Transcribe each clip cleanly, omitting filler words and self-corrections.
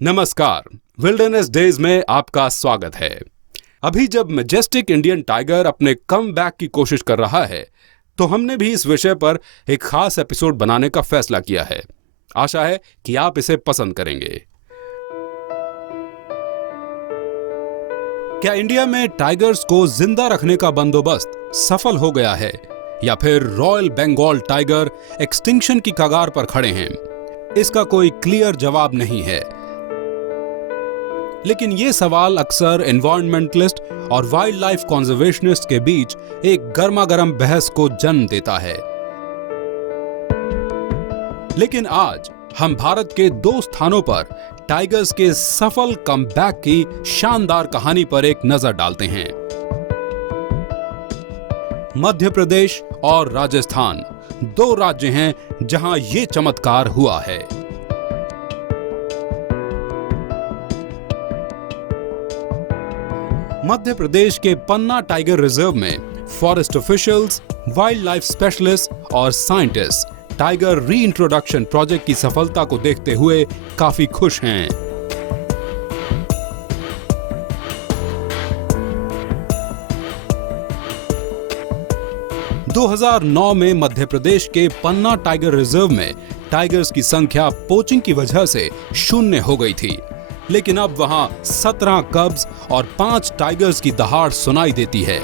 नमस्कार, wilderness days में आपका स्वागत है। अभी जब मैजेस्टिक इंडियन टाइगर अपने कम बैक की कोशिश कर रहा है, तो हमने भी इस विषय पर एक खास एपिसोड बनाने का फैसला किया है। आशा है कि आप इसे पसंद करेंगे। क्या इंडिया में टाइगर्स को जिंदा रखने का बंदोबस्त सफल हो गया है, या फिर रॉयल बंगाल टाइगर एक्सटिंक्शन की कगार पर खड़े हैं? इसका कोई क्लियर जवाब नहीं है, लेकिन ये सवाल अक्सर एनवायरमेंटलिस्ट और वाइल्ड लाइफ कंजर्वेशनिस्ट के बीच एक गर्मागर्म बहस को जन्म देता है। लेकिन आज हम भारत के 2 स्थानों पर टाइगर्स के सफल कमबैक की शानदार कहानी पर एक नजर डालते हैं। मध्य प्रदेश और राजस्थान 2 राज्य हैं जहां ये चमत्कार हुआ है। मध्य प्रदेश के पन्ना टाइगर रिजर्व में forest officials, wild life specialist और साइंटिस्ट टाइगर रीइंट्रोडक्शन प्रोजेक्ट की सफलता को देखते हुए काफी खुश हैं। दो 2009 में मध्य प्रदेश के पन्ना टाइगर रिजर्व में टाइगर्स की संख्या पोचिंग की वजह से 0 हो गई थी, लेकिन अब वहां 17 कब्स और 5 टाइगर्स की दहाड़ सुनाई देती है।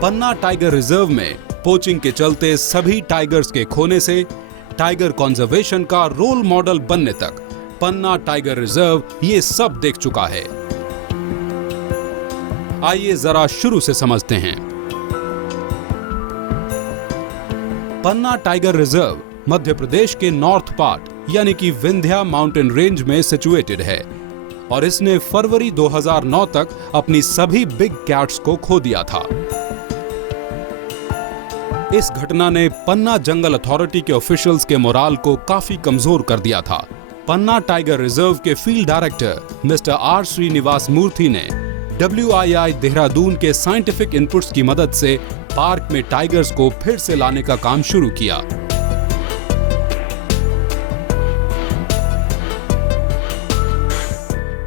पन्ना टाइगर रिजर्व में पोचिंग के चलते सभी टाइगर्स के खोने से टाइगर कंजर्वेशन का रोल मॉडल बनने तक पन्ना टाइगर रिजर्व ये सब देख चुका है। आइए जरा शुरू से समझते हैं। पन्ना टाइगर रिजर्व मध्य प्रदेश के नॉर्थ पार्ट यानी कि विंध्या माउंटेन रेंज में सिचुएटेड है और इसने फरवरी 2009 तक अपनी सभी बिग कैट्स को खो दिया था। इस घटना ने पन्ना जंगल अथॉरिटी के ऑफिशियल्स के मोराल को काफी कमजोर कर दिया था। पन्ना टाइगर रिजर्व के field director mister R Srinivas Murthy ने WII देहरादून के साइंटिफिक इनपुट्स की मदद से पार्क में टाइगर्स को फिर से लाने का काम शुरू किया।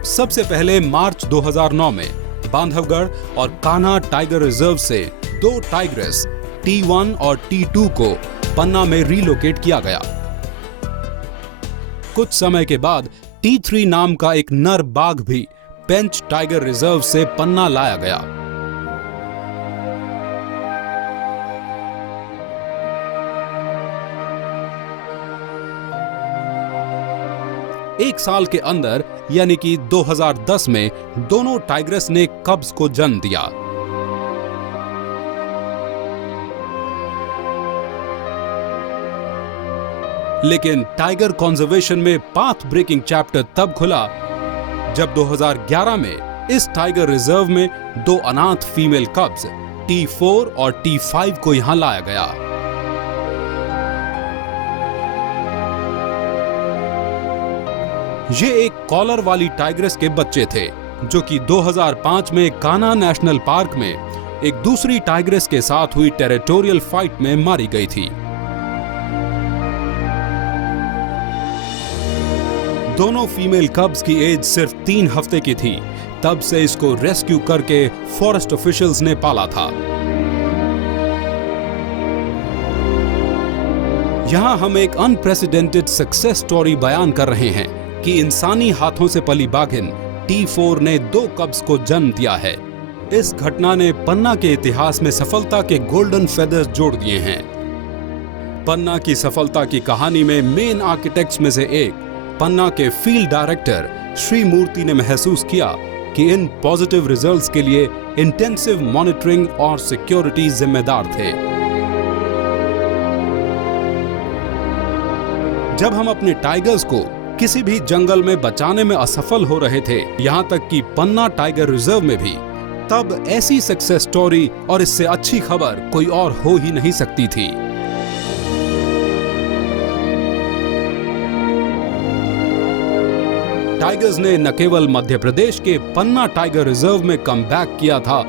सबसे पहले मार्च 2009 में बांधवगढ़ और कान्हा टाइगर रिजर्व से 2 टाइग्रेस T1 और T2 को पन्ना में रीलोकेट किया गया। कुछ समय के बाद T3 नाम का एक नर बाघ भी पेंच टाइगर रिजर्व से पन्ना लाया गया। एक साल के अंदर यानी कि 2010 में दोनों टाइग्रेस ने कब्स को जन्म दिया। लेकिन टाइगर कंजर्वेशन में पाथ ब्रेकिंग चैप्टर तब खुला जब 2011 में इस टाइगर रिजर्व में 2 अनाथ फीमेल कब्स T4 और T5 को यहां लाया गया। ये एक कॉलर वाली टाइग्रेस के बच्चे थे जो कि 2005 में कान्हा नेशनल पार्क में एक दूसरी टाइग्रेस के साथ हुई टेरिटोरियल फाइट में मारी गई थी। दोनों फीमेल कब्स की एज सिर्फ 3 हफ्ते की थी। तब से इसको रेस्क्यू करके फॉरेस्ट ऑफिशियल्स ने पाला था। यहां हम एक अनप्रेसिडेंटेड सक्सेस स्टोरी बयान कर रहे हैं कि इंसानी हाथों से पली बाघिन T4 ने 2 कब्स को जन्म दिया है। इस घटना ने पन्ना के इतिहास में सफलता के गोल्डन फेदर्स जोड़ दिए हैं। पन्ना की सफलता की कहानी में मेन आर्किटेक्ट्स में से एक पन्ना के फील्ड डायरेक्टर श्री मूर्ति ने महसूस किया कि इन पॉजिटिव रिजल्ट्स के लिए इंटेंसिव मॉनिटरिंग और सिक्योरिटी जिम्मेदार थे। जब हम अपने टाइगर्स को किसी भी जंगल में बचाने में असफल हो रहे थे, यहां तक कि पन्ना टाइगर रिजर्व में भी, तब ऐसी सक्सेस स्टोरी और इससे अच्छी खबर कोई और हो ही नहीं सकती थी। टाइगर्स ने न केवल मध्य प्रदेश के पन्ना टाइगर रिजर्व में कमबैक किया था,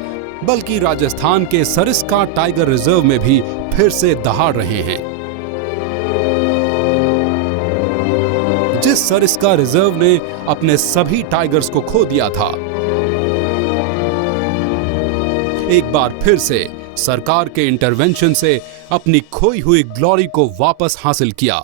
बल्कि राजस्थान के सरिस्का टाइगर रिजर्व में भी फिर से दहाड़ रहे हैं। जिस सरिस्का रिजर्व ने अपने सभी टाइगर्स को खो दिया था। एक बार फिर से सरकार के इंटरवेंशन से अपनी खोई हुई ग्लोरी को वापस हासिल किया।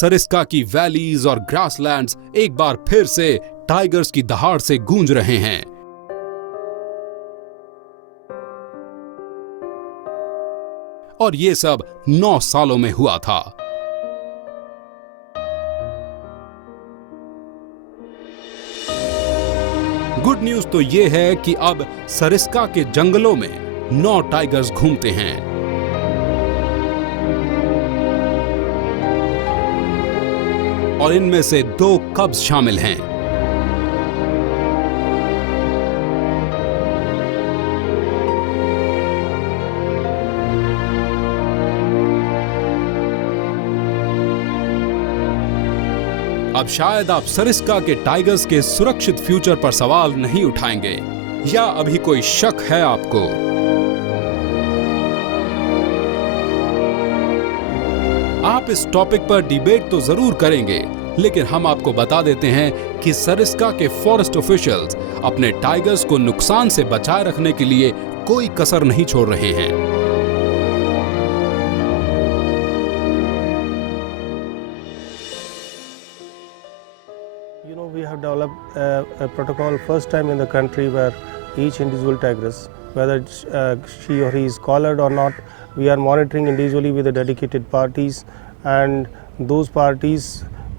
सरिस्का की वैलीज और ग्रासलैंड्स एक बार फिर से टाइगर्स की दहाड़ से गूंज रहे हैं। और ये सब 9 सालों में हुआ था। गुड न्यूज तो ये है कि अब सरिस्का के जंगलों में 9 टाइगर्स घूमते हैं। और इनमें से 2 कब्स शामिल हैं। अब शायद आप सरिस्का के टाइगर्स के सुरक्षित फ्यूचर पर सवाल नहीं उठाएंगे, या अभी कोई शक है आपको? आप इस टॉपिक पर डिबेट तो जरूर करेंगे, लेकिन हम आपको बता देते हैं कि सरिस्का के फॉरेस्ट ऑफिशियल्स अपने टाइगर्स को नुकसान से बचाए रखने के लिए कोई कसर नहीं छोड़ रहे हैं। We have developed a protocol first time in the country where each individual tigress, whether she or he is collared or not, we are monitoring individually with the dedicated parties, and those parties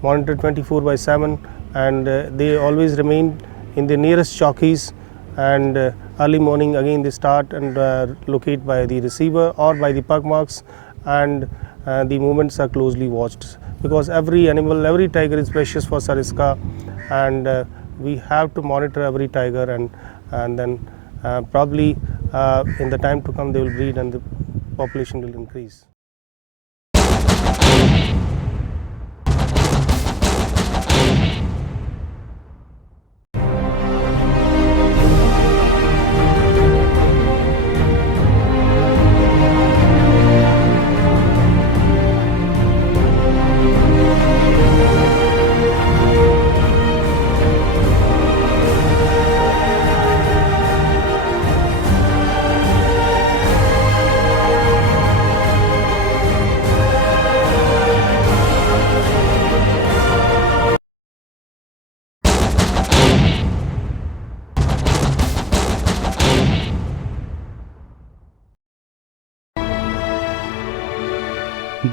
monitor 24/7, and they always remain in the nearest chowkis, and early morning again they start and locate by the receiver or by the pug marks, and the movements are closely watched, because every animal, every tiger is precious for Sariska, and we have to monitor every tiger, and then probably in the time to come they will breed and the population will increase. –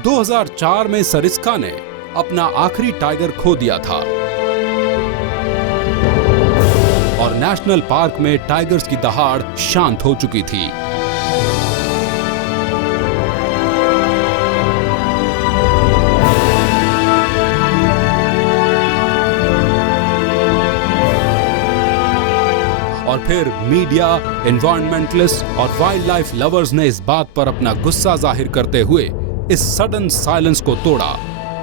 2004 में सरिस्का ने अपना आखिरी tiger खो दिया था और national park में tigers की दहाड़ शांत हो चुकी थी। और फिर मीडिया, एनवायरमेंटलिस्ट और वाइल्ड लाइफ लवर्स ने इस बात पर अपना गुस्सा जाहिर करते हुए इस सडन साइलेंस को तोड़ा,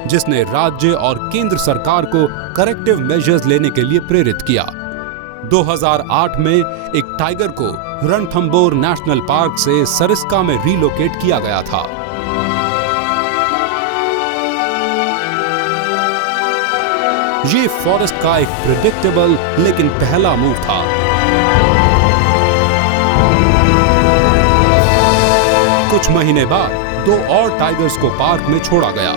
जिसने राज्य और केंद्र सरकार को करेक्टिव मेजर्स लेने के लिए प्रेरित किया। 2008 में एक टाइगर को रणथंबोर नेशनल पार्क से सरिस्का में रीलोकेट किया गया था। ये फॉरेस्ट का एक प्रेडिक्टेबल लेकिन पहला मूव था। कुछ महीने बाद 2 और टाइगर्स को पार्क में छोड़ा गया।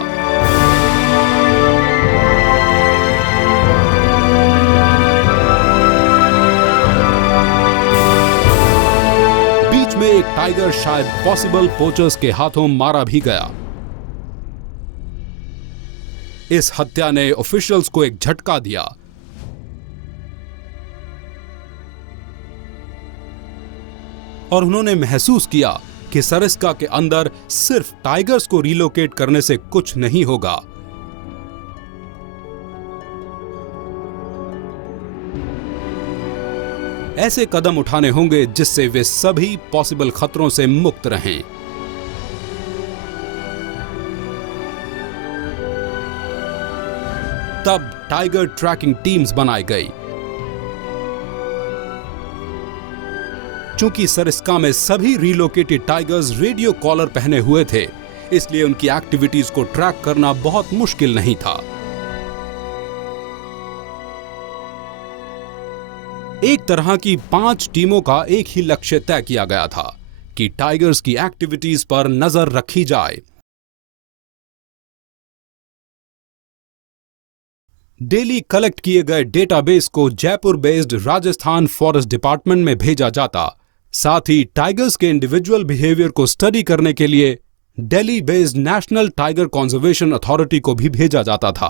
बीच में एक टाइगर शायद पॉसिबल पोचर्स के हाथों मारा भी गया। इस हत्या ने ऑफिशियल्स को एक झटका दिया। और उन्होंने महसूस किया कि सरिस्का के अंदर सिर्फ टाइगर्स को रिलोकेट करने से कुछ नहीं होगा। ऐसे कदम उठाने होंगे जिससे वे सभी पॉसिबल खतरों से मुक्त रहें। तब टाइगर ट्रैकिंग टीम्स बनाई गई, चूंकि सरिस्का में सभी रिलोकेटेड टाइगर्स रेडियो कॉलर पहने हुए थे, इसलिए उनकी एक्टिविटीज को ट्रैक करना बहुत मुश्किल नहीं था। एक तरह की 5 टीमों का एक ही लक्ष्य तय किया गया था कि टाइगर्स की एक्टिविटीज पर नजर रखी जाए। डेली कलेक्ट किए गए डेटाबेस को Jaipur based Rajasthan forest department में भेजा जाता। साथ ही टाइगर्स के इंडिविजुअल बिहेवियर को स्टडी करने के लिए Delhi based national tiger conservation authority को भी भेजा जाता था।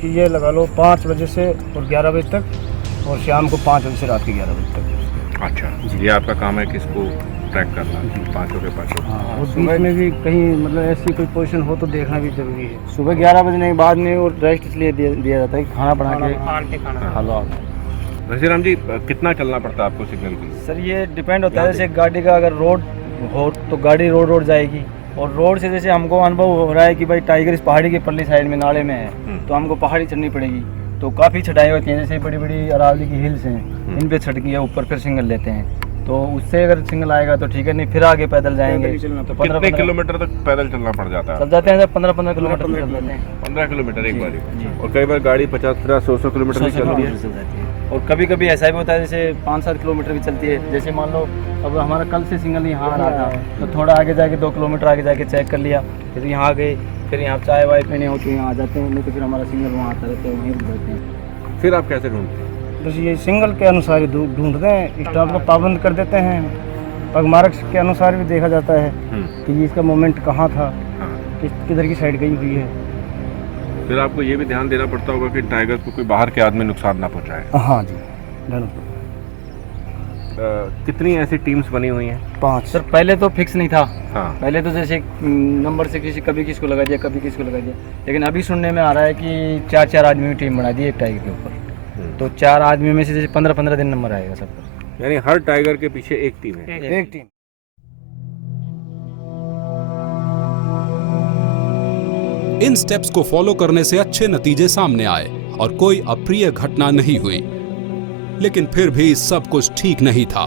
कि ये लगा लो 5 बजे से और 11 बजे तक, और शाम को 5 बजे से रात के 11 बजे तक। अच्छा, ये आपका काम है किसको ट्रैक करना, 5 के 5। हाँ, और बीच में भी कहीं मतलब ऐसी कोई पोजीशन हो तो देखना भी जरूरी है। सुबह 11 बजने के बाद में और रेस्ट इसलिए दिया जाता है कि खाना बना के खा लो आप। रशीराम जी, कितना चलना पड़ता है आपको सिग्नल की? सर ये डिपेंड होता है, जैसे गाड़ी का अगर रोड हो तो गाड़ी रोड जाएगी, और रोड से जैसे हमको अनुभव हो रहा है कि भाई टाइगर इस पहाड़ी के परली साइड में नाले में है, तो हमको पहाड़ी चढ़नी पड़ेगी। तो काफ़ी छटाई होती हैं, जैसे बड़ी बड़ी अरावली की हिल्स हैं, इन पे छटकी है, ऊपर फिर सिंगल लेते हैं, तो उससे अगर सिंगल आएगा तो ठीक है, नहीं फिर आगे पैदल जाएंगे तो 15 किलोमीटर तक पैदल चलना पड़ जाता है? चल जाते हैं, 15 किलोमीटर चल जाते हैं। 15 किलोमीटर एक बार, और कई बार गाड़ी 50-100 किलोमीटर भी चलती है। और कभी कभी ऐसा भी होता है जैसे 5-7 किलोमीटर भी चलती है। जैसे मान लो अब हमारा कल से सिंगल यहाँ आ रहा था, तो थोड़ा आगे जाके 2 किलोमीटर आगे जाके चेक कर लिया, फिर यहाँ आ गए, फिर यहाँ चाय वाय पीने हो तो यहाँ आ जाते हैं, नहीं तो फिर हमारा सिंगल वहाँ आता रहता है, वहीं रुक जाते हैं। फिर आप कैसे ढूंढते हैं? बस ये सिंगल के अनुसार ही ढूंढते हैं, स्टॉप को पाबंद कर देते हैं, पगमार्क के अनुसार भी देखा जाता है कि इसका मोमेंट कहाँ था, किधर की साइड गई हुई है। फिर आपको ये भी ध्यान देना पड़ता होगा कि टाइगर को कोई बाहर के आदमी नुकसान ना पहुँचाए। हाँ जी, कितनी ऐसी टीम्स बनी हुई हैं? 5 सर। पहले तो फिक्स नहीं था। हाँ। पहले तो जैसे नंबर से कभी किसको लगा दिया, कभी किसको लगा दिया, लेकिन अभी सुनने में आ रहा है कि 4-4 आदमी की टीम बना दी एक टाइगर के ऊपर, तो 4 आदमी में से जैसे 15-15 दिन नंबर आएगा सबका। यानी हर टाइगर के पीछे एक टीम है? एक टीम। इन स्टेप्स को फॉलो करने से अच्छे नतीजे सामने आए और कोई अप्रिय घटना नहीं हुई, लेकिन फिर भी सब कुछ ठीक नहीं था।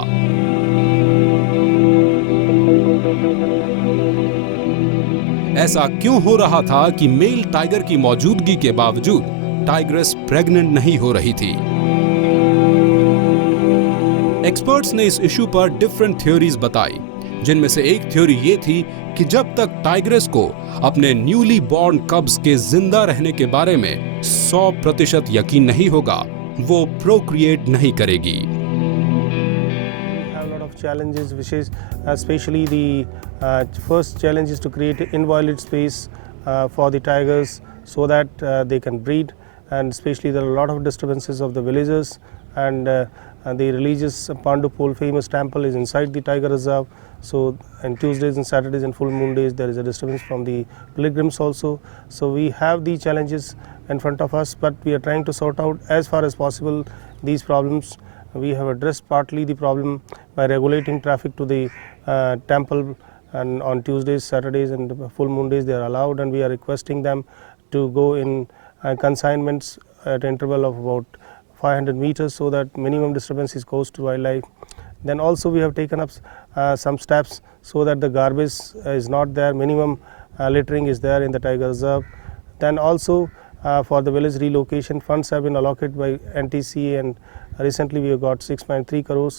ऐसा क्यों हो रहा था कि मेल टाइगर की मौजूदगी के बावजूद टाइग्रेस प्रेग्नेंट नहीं हो रही थी? एक्सपर्ट्स ने इस इशू पर डिफरेंट थ्योरीज बताई, जिनमें से एक थ्योरी ये थी कि जब तक टाइग्रेस को अपने न्यूली बॉर्न कब्स के जिंदा रहने के बारे में 100% यकीन नहीं होगा, वो प्रोक्रिएट नहीं करेगी। Challenges, which is especially the first challenge is to create an inviolate space for the tigers so that they can breed, and especially there are a lot of disturbances of the villagers, and the religious Pandupol famous temple is inside the tiger reserve, so on Tuesdays and Saturdays and full moon days there is a disturbance from the pilgrims also. So we have the challenges in front of us, but we are trying to sort out as far as possible these problems. We have addressed partly the problem by regulating traffic to the temple, and on Tuesdays, Saturdays and full moon days they are allowed, and we are requesting them to go in consignments at interval of about 500 meters so that minimum disturbance is caused to wildlife. Then also we have taken up some steps so that the garbage is not there, minimum littering is there in the tiger reserve. Then also for the village relocation funds have been allocated by NTC, and recently we have got 6.3 crores,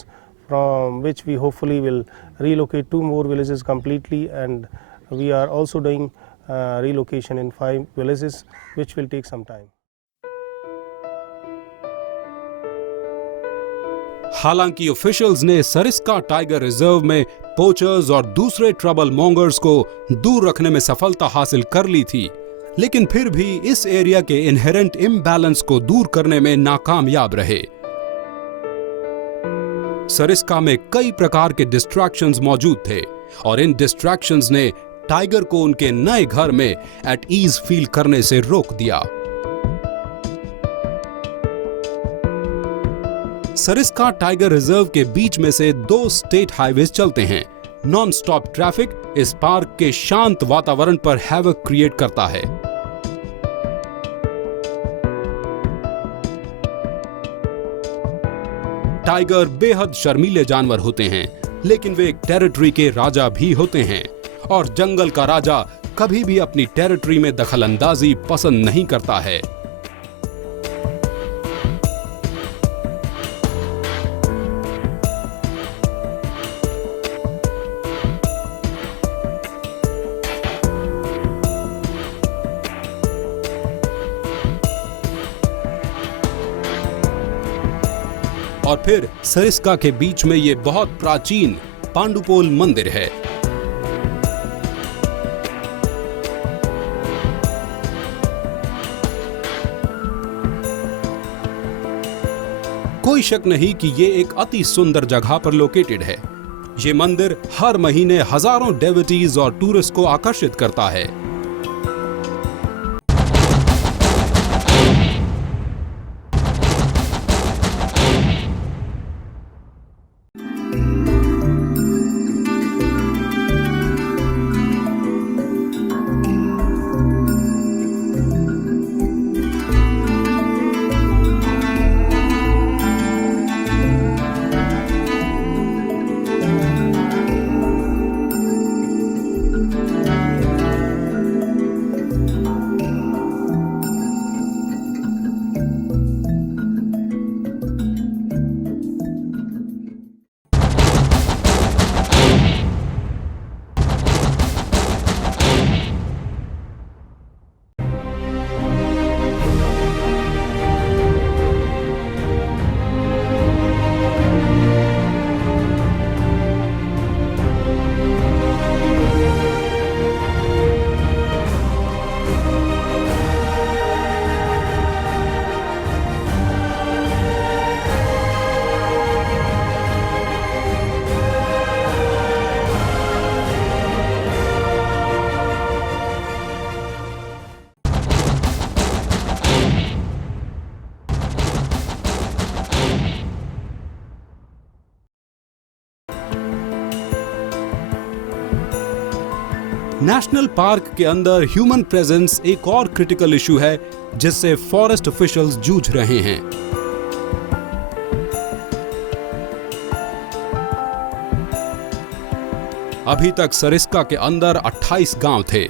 from which we hopefully will relocate 2 more villages completely, and we are also doing relocation in 5 villages, which will take some time. हालांकि officials ने Sariska tiger reserve में poachers और दूसरे trouble mongers को दूर रखने में सफलता हासिल कर ली थी, लेकिन फिर भी इस एरिया के इनहेरेंट इम्बैलेंस को दूर करने में नाकामयाब रहे। सरिस्का में कई प्रकार के डिस्ट्रैक्शंस मौजूद थे, और इन डिस्ट्रैक्शंस ने टाइगर को उनके नए घर में एट ईज फील करने से रोक दिया। सरिस्का टाइगर रिजर्व के बीच में से 2 स्टेट हाईवेज चलते हैं। नॉन स्टॉप ट्रैफिक इस पार्क के शांत वातावरण पर हैवक क्रिएट करता है। टाइगर बेहद शर्मीले जानवर होते हैं, लेकिन वे एक टेरिटरी के राजा भी होते हैं और जंगल का राजा कभी भी अपनी टेरिटरी में दखलंदाजी पसंद नहीं करता है। और फिर सरिस्का के बीच में ये बहुत प्राचीन पांडुपोल मंदिर है। कोई शक नहीं कि ये एक अति सुंदर जगह पर लोकेटेड है। ये मंदिर हर महीने हजारों डेवोटीज और टूरिस्ट को आकर्षित करता है। नेशनल पार्क के अंदर ह्यूमन प्रेजेंस एक और क्रिटिकल इशू है जिससे फॉरेस्ट ऑफिशियल्स जूझ रहे हैं। अभी तक सरिस्का के अंदर 28 गांव थे।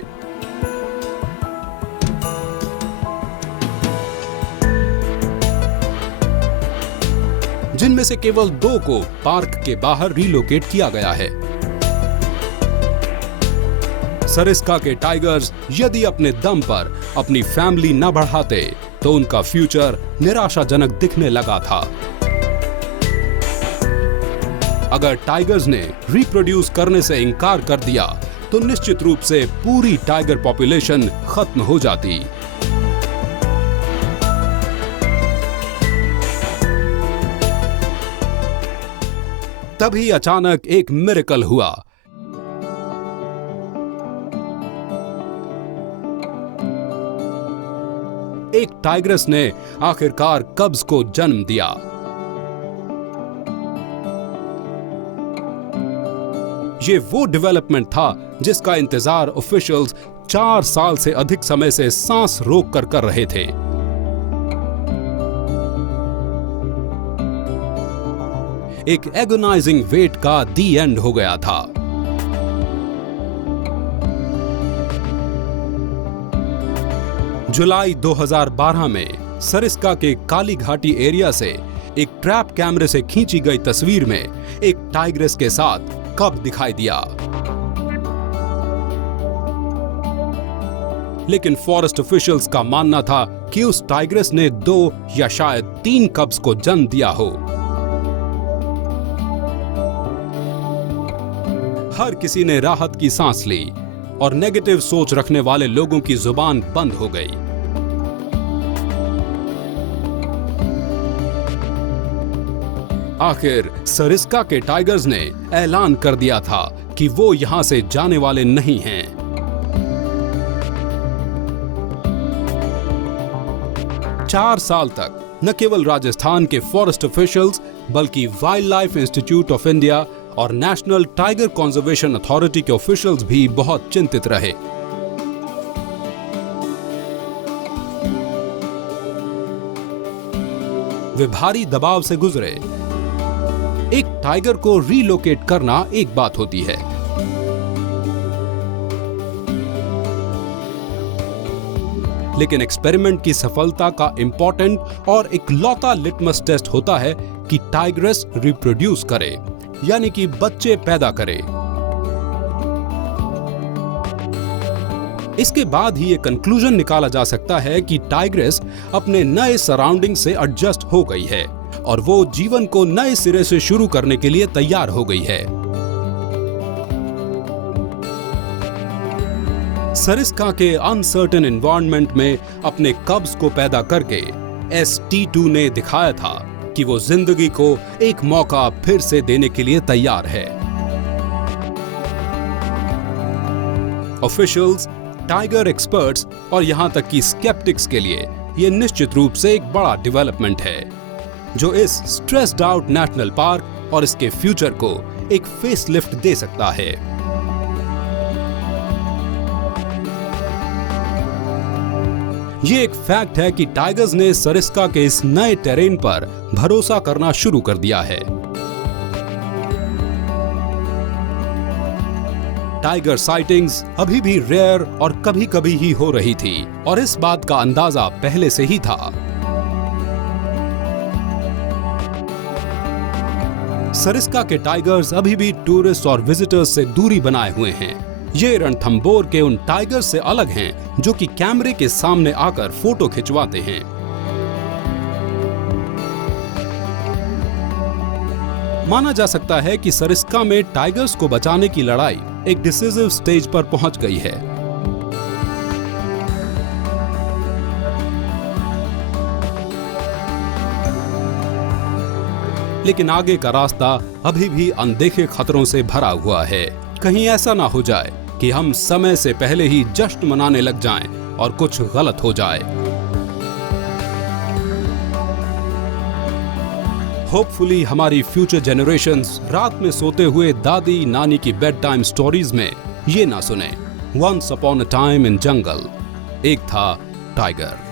जिनमें से केवल 2 को पार्क के बाहर रिलोकेट किया गया है। सरिस्का के टाइगर्स यदि अपने दम पर अपनी फैमिली न बढ़ाते तो उनका फ्यूचर निराशाजनक दिखने लगा था। अगर टाइगर्स ने रिप्रोड्यूस करने से इनकार कर दिया तो निश्चित रूप से पूरी टाइगर पॉपुलेशन खत्म हो जाती। तभी अचानक एक मिरेकल हुआ। एक टाइग्रेस ने आखिरकार कब्ज को जन्म दिया। ये वो डेवलपमेंट था जिसका इंतजार ऑफिशियल्स 4 साल से अधिक समय से सांस रोक कर रहे थे। एक एगोनाइजिंग वेट का दी एंड हो गया था। जुलाई 2012 में सरिस्का के काली घाटी एरिया से एक ट्रैप कैमरे से खींची गई तस्वीर में एक टाइग्रेस के साथ कब दिखाई दिया। लेकिन फॉरेस्ट ऑफिशियल्स का मानना था कि उस टाइग्रेस ने 2 या शायद 3 कब्स को जन्म दिया हो। हर किसी ने राहत की सांस ली और नेगेटिव सोच रखने वाले लोगों की जुबान बंद हो गई। आखिर सरिस्का के टाइगर्स ने ऐलान कर दिया था कि वो यहां से जाने वाले नहीं हैं। चार साल तक न केवल राजस्थान के फॉरेस्ट ऑफिशियल्स बल्कि wild life institute of India और नेशनल टाइगर कंजर्वेशन अथॉरिटी के ऑफिशियल्स भी बहुत चिंतित रहे। वे भारी दबाव से गुजरे। एक टाइगर को रीलोकेट करना एक बात होती है, लेकिन एक्सपेरिमेंट की सफलता का इंपॉर्टेंट और इकलौता लिटमस टेस्ट होता है कि टाइग्रेस रिप्रोड्यूस करे, यानी कि बच्चे पैदा करे। इसके बाद ही ये कंक्लूजन निकाला जा सकता है कि टाइग्रेस अपने नए सराउंडिंग से एडजस्ट हो गई है और वो जीवन को नए सिरे से शुरू करने के लिए तैयार हो गई है। सरिस्का के अनसर्टेन एनवायरनमेंट में अपने कब्ज को पैदा करके ST2 ने दिखाया था कि वो जिंदगी को एक मौका फिर से देने के लिए तैयार है। ऑफिशियल्स, टाइगर एक्सपर्ट्स और यहां तक कि स्केप्टिक्स के लिए यह निश्चित रूप से एक बड़ा डेवलपमेंट है, जो इस स्ट्रेस्ड आउट नेशनल पार्क और इसके फ्यूचर को एक फेसलिफ्ट दे सकता है। ये एक फैक्ट है कि टाइगर्स ने सरिस्का के इस नए टेरेन पर भरोसा करना शुरू कर दिया है। टाइगर साइटिंग्स अभी भी रेयर और कभी-कभी ही हो रही थी और इस बात का अंदाजा पहले से ही था। सरिस्का के टाइगर्स अभी भी टूरिस्ट और विजिटर्स से दूरी बनाए हुए हैं। ये रणथंबोर के उन टाइगर्स से अलग हैं जो कि कैमरे के सामने आकर फोटो खिंचवाते हैं। माना जा सकता है कि सरिस्का में टाइगर्स को बचाने की लड़ाई एक डिसिसिव स्टेज पर पहुंच गई है। लेकिन आगे का रास्ता अभी भी अनदेखे खतरों से भरा हुआ है। कहीं ऐसा ना हो जाए कि हम समय से पहले ही जश्न मनाने लग जाएं और कुछ गलत हो जाए। होपफुली हमारी फ्यूचर जनरेशंस रात में सोते हुए दादी नानी की बेड टाइम स्टोरीज में ये ना सुने, once upon a time in jungle एक था टाइगर।